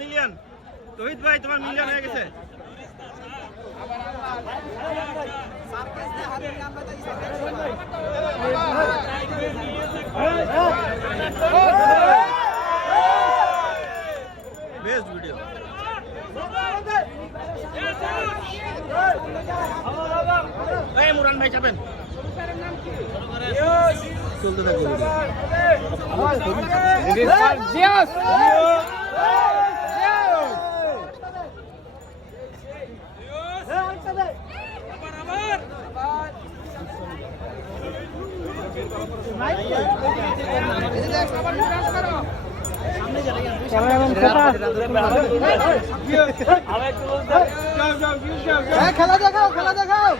Million তহিদ ভাই তোমার million হয়ে গেছে। Best video. এই মুরান ভাই যাবেন চলতে থাকবে খেলা দেখাও খেলা দেখাও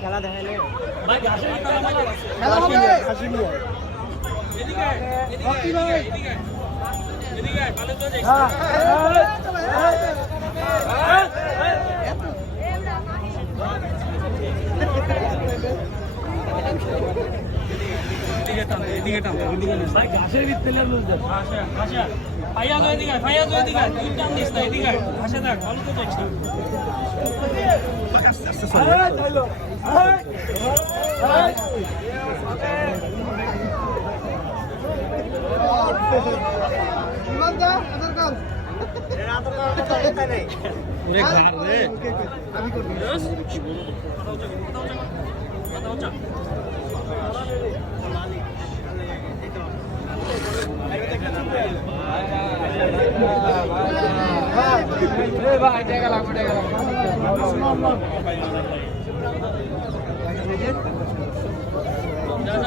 খেলা দেখাইলে খেলা হবে ঘাসের ভিতরে ভাইয়া তো এদিকে ভাইয়া তো এদিকে তুই টান দিস না এদিকে ঘাসে থাক ভালো তো যাচ্ছে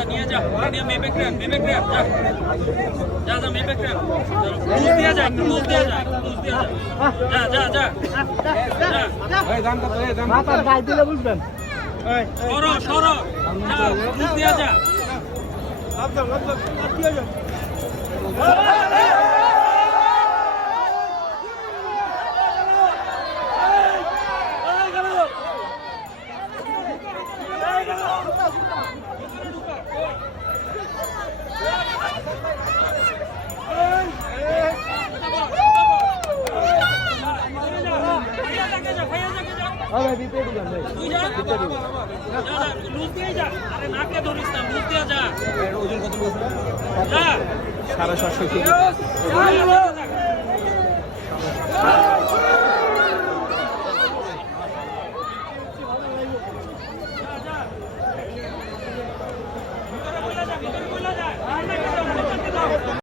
নিয়ে যা মেপেক রাখ যা মেপেক রাখ লুজ দিয়া যা একটু লুজ দিয়া যা যা মাথার গায়ে দিলে বুঝবেন সরো লুজ দিয়া যা লুজ দিয়ে যা আরে নাকে ধরিস না লুজ দিয়ে যা ওজন কত বলছো? যা 750 কেজি।